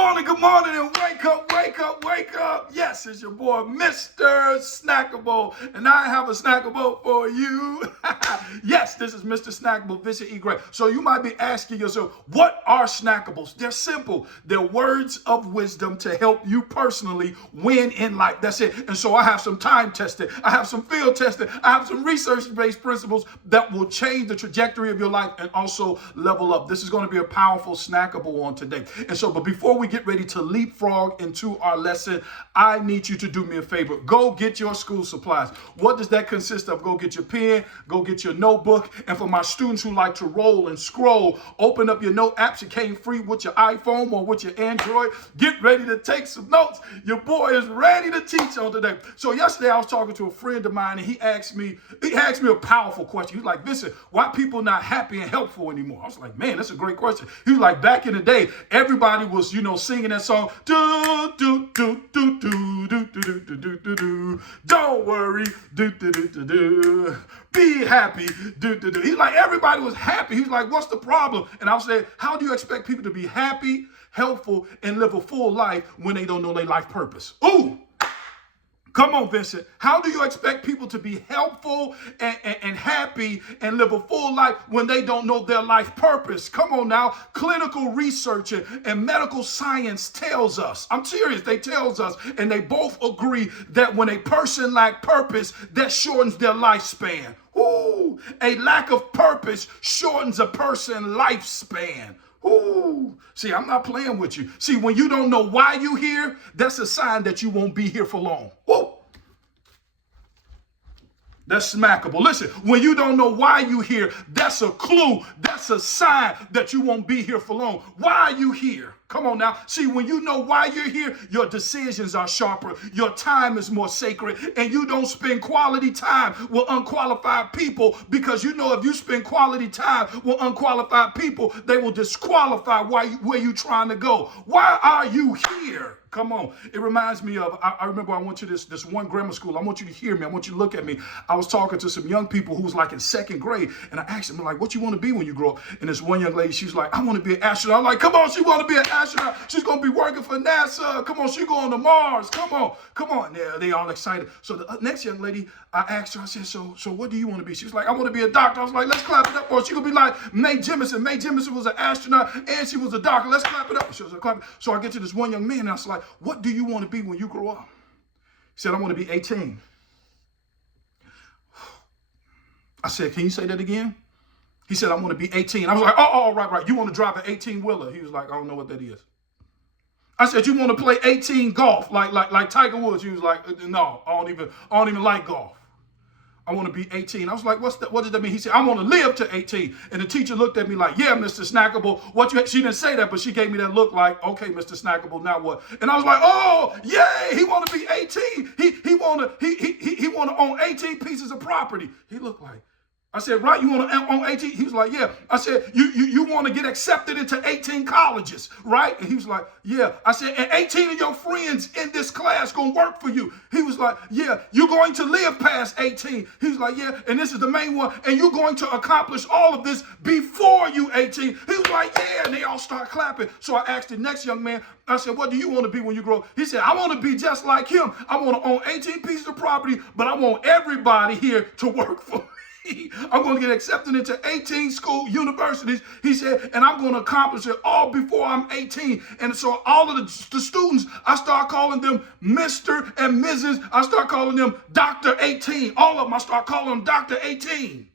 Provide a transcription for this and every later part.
Good morning, and wake up, wake up, wake up. Yes, it's your boy, Mr. Snackable, and I have a snackable for you. Yes, this is Mr. Snackable, Vincent E. Gray. So you might be asking yourself, what are snackables? They're simple. They're words of wisdom to help you personally win in life. That's it. And so I have some time tested, I have some field tested, I have some research-based principles that will change the trajectory of your life and also level up. This is going to be a powerful snackable on today. And so, but before we get ready to leapfrog into our lesson, I need you to do me a favor. Go get your school supplies. What does that consist of? Go get your pen, go get your notebook. And for my students who like to roll and scroll, open up your note apps. It came free with your iPhone or with your Android. Get ready to take some notes. Your boy is ready to teach on today. So yesterday I was talking to a friend of mine, and he asked me a powerful question. He was like, Vincent, why people not happy and helpful anymore? I was like, man, that's a great question. He was like, back in the day, everybody was, singing that song, do, do, do, do, do, do, do, do, do, do, do. Don't worry, do, do, do, do, do. Be happy, do, do, do. He's like, everybody was happy. He's like, what's the problem? And I was saying, how do you expect people to be happy, helpful, and live a full life when they don't know their life purpose? Ooh! Come on, Vincent. How do you expect people to be helpful and happy and live a full life when they don't know their life purpose? Come on now. Clinical research and medical science tells us, I'm serious, they tells us, and they both agree that when a person lacks purpose, that shortens their lifespan. Ooh, a lack of purpose shortens a person's lifespan. Ooh, see, I'm not playing with you. See, when you don't know why you're here, that's a sign that you won't be here for long. Ooh. That's smackable. Listen, when you don't know why you're here, that's a clue. That's a sign that you won't be here for long. Why are you here? Come on now. See, when you know why you're here, your decisions are sharper. Your time is more sacred. And you don't spend quality time with unqualified people, because you know if you spend quality time with unqualified people, they will disqualify where you're trying to go. Why are you here? Come on. It reminds me of, I remember I went to this one grammar school. I want you to hear me. I want you to look at me. I was talking to some young people who was like in second grade, and I asked them, like, what you want to be when you grow up? And this one young lady, she was like, I want to be an astronaut. I'm like, come on, she want to be an astronaut. She's going to be working for NASA. Come on, she going to Mars. Come on, come on. Yeah, they all excited. So the next young lady, I asked her, I said, so what do you want to be? She was like, I want to be a doctor. I was like, let's clap it up for her. She going to be like Mae Jemison. Mae Jemison was an astronaut, and she was a doctor. Let's clap it up. She was like, clap. So I get to this one young man, and I was like, what do you want to be when you grow up? He said, I want to be 18. I said, can you say that again? He said, I want to be 18. I was like, oh, right. You want to drive an 18-wheeler? He was like, I don't know what that is. I said, you want to play 18 golf like Tiger Woods? He was like, no, I don't even like golf. I want to be 18. I was like, what does that mean? He said, I want to live to 18. And the teacher looked at me like, yeah, Mr. Snackable. She didn't say that, but she gave me that look like, okay, Mr. Snackable, now what? And I was like, oh, yay, he want to be 18. He want to own 18 pieces of property. He looked like, I said, right, you want to own 18? He was like, yeah. I said, you want to get accepted into 18 colleges, right? And he was like, yeah. I said, and 18 of your friends in this class going to work for you. He was like, yeah, you're going to live past 18. He was like, yeah, and this is the main one, and you're going to accomplish all of this before you 18. He was like, yeah, and they all start clapping. So I asked the next young man, I said, what do you want to be when you grow up? He said, I want to be just like him. I want to own 18 pieces of property, but I want everybody here to work for me. I'm going to get accepted into 18 universities, he said, and I'm going to accomplish it all before I'm 18. And so all of the students, I start calling them Mr. and Mrs. I start calling them Dr. 18. All of them, I start calling them Dr. 18.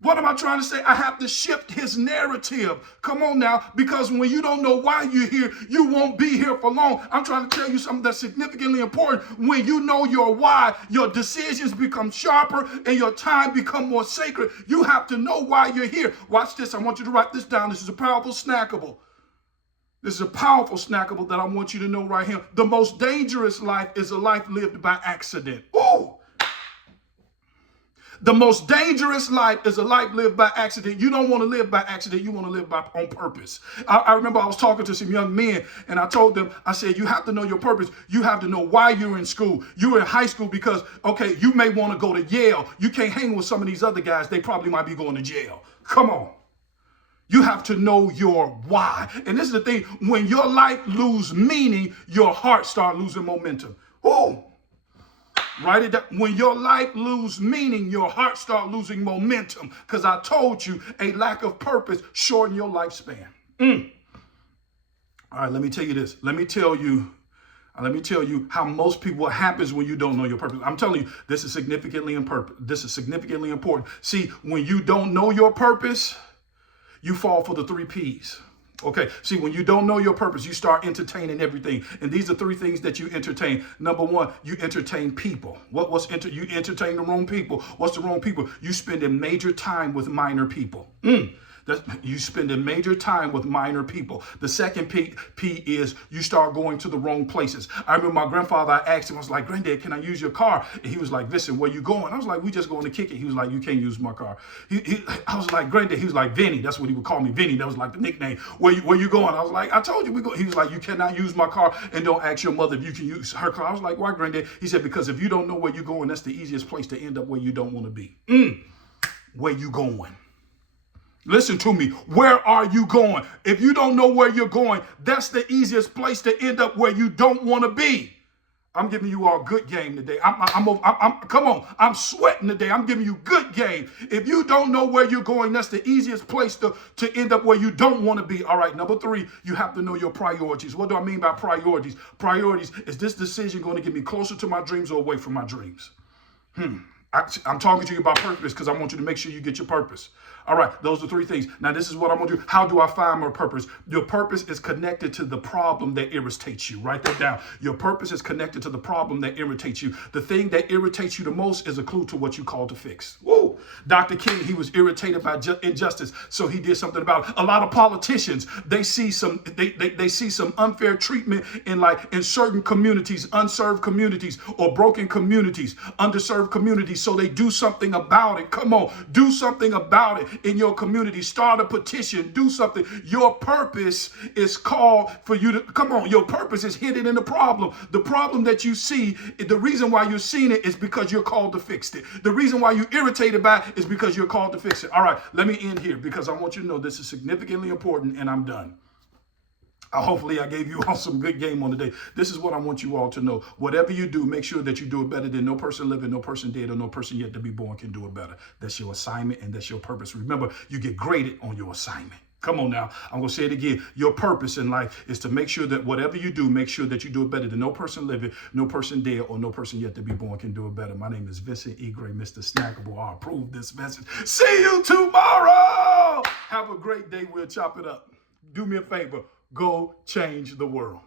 What am I trying to say? I have to shift his narrative. Come on now, because when you don't know why you're here, you won't be here for long. I'm trying to tell you something that's significantly important. When you know your why, your decisions become sharper and your time become more sacred. You have to know why you're here. Watch this. I want you to write this down. This is a powerful snackable. This is a powerful snackable that I want you to know right here. The most dangerous life is a life lived by accident. Ooh! The most dangerous life is a life lived by accident. You don't want to live by accident. You want to live on purpose. I remember I was talking to some young men, and I told them, I said, you have to know your purpose. You have to know why you're in school. You're in high school because, okay, you may want to go to Yale. You can't hang with some of these other guys. They probably might be going to jail. Come on. You have to know your why. And this is the thing, when your life lose meaning, your heart start losing momentum. Oh, write it down. When your life lose meaning, your heart start losing momentum. Because I told you, a lack of purpose shorten your lifespan. All right, let me tell you this. Let me tell you how most people, what happens when you don't know your purpose. I'm telling you, this is significantly important. See, when you don't know your purpose, you fall for the 3 P's. Okay, see, when you don't know your purpose, you start entertaining everything. And these are 3 things that you entertain. Number 1, you entertain people. You entertain the wrong people. What's the wrong people? You spend a major time with minor people. You spend a major time with minor people. The second P is you start going to the wrong places. I remember my grandfather, I asked him, I was like, "Granddad, can I use your car?" And he was like, "Listen, where you going?" I was like, "We just going to kick it." He was like, "You can't use my car." I was like, "Granddad," he was like, "Vinny." That's what he would call me, Vinny. That was like the nickname. Where you going? I was like, "I told you we go." He was like, "You cannot use my car, and don't ask your mother if you can use her car." I was like, "Why, Granddad?" He said, "Because if you don't know where you're going, that's the easiest place to end up where you don't want to be." Where you going? Listen to me. Where are you going? If you don't know where you're going, that's the easiest place to end up where you don't want to be. I'm giving you all good game today. Come on. I'm sweating today. I'm giving you good game. If you don't know where you're going, that's the easiest place to end up where you don't want to be. All right. Number 3, you have to know your priorities. What do I mean by priorities? Priorities, is this decision going to get me closer to my dreams or away from my dreams? I'm talking to you about purpose because I want you to make sure you get your purpose. All right, those are 3 things. Now, this is what I'm going to do. How do I find my purpose? Your purpose is connected to the problem that irritates you. Write that down. Your purpose is connected to the problem that irritates you. The thing that irritates you the most is a clue to what you call to fix. Woo! Dr. King, he was irritated by injustice, so he did something about it. A lot of politicians, they see some unfair treatment in certain communities, unserved communities, or broken communities, underserved communities, so they do something about it. Come on, do something about it in your community. Start a petition, do something. Your purpose is called for you to, come on, your purpose is hidden in the problem. The problem that you see, the reason why you're seeing it is because you're called to fix it. The reason why you're irritated by it is because you're called to fix it. All right, let me end here because I want you to know this is significantly important, and I'm done. Hopefully I gave you all some good game on today. This is what I want you all to know. Whatever you do, make sure that you do it better than no person living, no person dead, or no person yet to be born can do it better. That's your assignment and that's your purpose. Remember, you get graded on your assignment. Come on now. I'm going to say it again. Your purpose in life is to make sure that whatever you do, make sure that you do it better than no person living, no person dead, or no person yet to be born can do it better. My name is Vincent E. Gray, Mr. Snackable. I approve this message. See you tomorrow. Have a great day. We'll chop it up. Do me a favor. Go change the world.